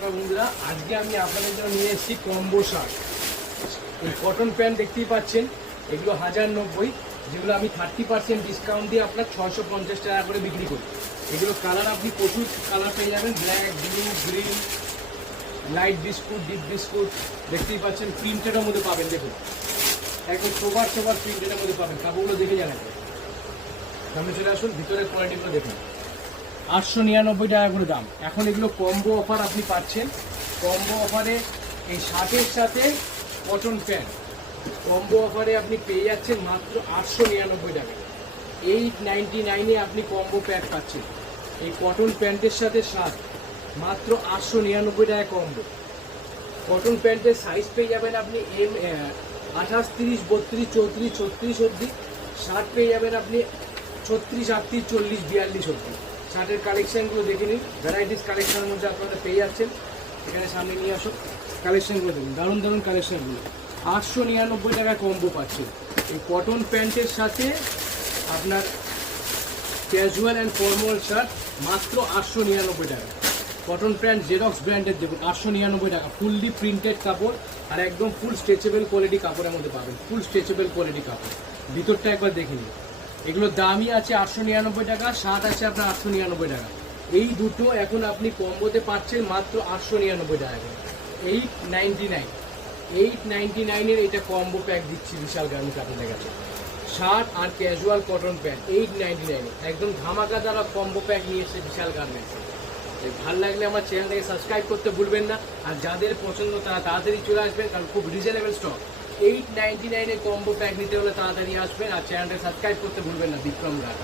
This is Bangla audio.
নমস্কার বন্ধুরা, আজকে আমি আপনাদের জন্য নিয়ে এসেছি কম্বো শার্ট। এই কটন প্যান্ট দেখতেই পাচ্ছেন, এগুলো 1090, যেগুলো আমি 30% ডিসকাউন্ট দিয়ে আপনার 650 টাকা করে বিক্রি করি। এগুলো কালার আপনি প্রচুর কালার পেয়ে যাবেন, black, blue, green, light biscuit, deep biscuit. দেখতেই পাচ্ছেন প্রিন্টের মধ্যে পাবেন, দেখুন একদম সোবার প্রিন্টের মধ্যে পাবেন। কাপড়গুলো দেখে জানেন, সামনে চলে আসুন, ভিতরের কোয়ালিটিগুলো দেখুন। 899 টাকা করে দাম। এখন এগুলো কম্বো অফার আপনি পাচ্ছেন। কম্বো অফারে এই শার্টের সাথে কটন প্যান্ট কম্বো অফারে আপনি পেয়ে যাচ্ছেন মাত্র 899 টাকা। 899-এ আপনি কম্বো প্যান্ট পাচ্ছেন। এই কটন প্যান্টের সাথে শার্ট মাত্র 899 টাকা কম্বো। কটন প্যান্টের সাইজ পেয়ে যাবেন আপনি M 28, 30, 32, 34, 36 অবধি। শার্ট পেয়ে যাবেন আপনি 36, 38, 40, 42 অবধি। শার্টের কালেকশানগুলো দেখে নিন, ভ্যারাইটিস কালেকশানের মধ্যে আপনারা পেয়ে যাচ্ছেন। এখানে সামনে নিয়ে আসুন, কালেকশানগুলো দেখুন, দারুণ দারুণ কালেকশানগুলো। 899 টাকা কম্বো পাচ্ছেন। এই কটন প্যান্টের সাথে আপনার ক্যাজুয়াল অ্যান্ড ফর্মাল শার্ট মাত্র 899 টাকা। কটন প্যান্ট জেরক্স ব্র্যান্ডের দেখুন, 899 টাকা। ফুললি প্রিন্টেড কাপড় আর একদম ফুল স্ট্রেচেবল কোয়ালিটি কাপড়ের মধ্যে পাবেন, ফুল স্ট্রেচেবল কোয়ালিটি কাপড়। ভিতরটা একবার দেখে নিন। এগুলোর দামই আছে 899 টাকা, শার্ট আছে আপনার 899 টাকা। এই দুটো এখন আপনি কম্বোতে পাচ্ছেন মাত্র 899 টাকা। 899-এর এটা কম্বো প্যাক দিচ্ছি বিশাল গার্মেন্টস আপনাদের কাছে। শার্ট আর ক্যাজুয়াল কটন প্যান্ট 899-এ একদম ধামাকা দ্বারা কম্বো প্যাক নিয়ে এসেছে বিশাল গার্মেন্টস। ভালো লাগলে আমার চ্যানেলটাকে সাবস্ক্রাইব করতে ভুলবেন না। আর যাদের পছন্দ তারা তাড়াতাড়ি চলে আসবেন, কারণ খুব রিজনেবল স্টক। 899-এ কম্বো প্যাক নিতে হলে তাড়াতাড়ি আসবেন, আর চ্যানেলটাকে সাবস্ক্রাইব করতে ভুলবেন না। বিক্রম রায়।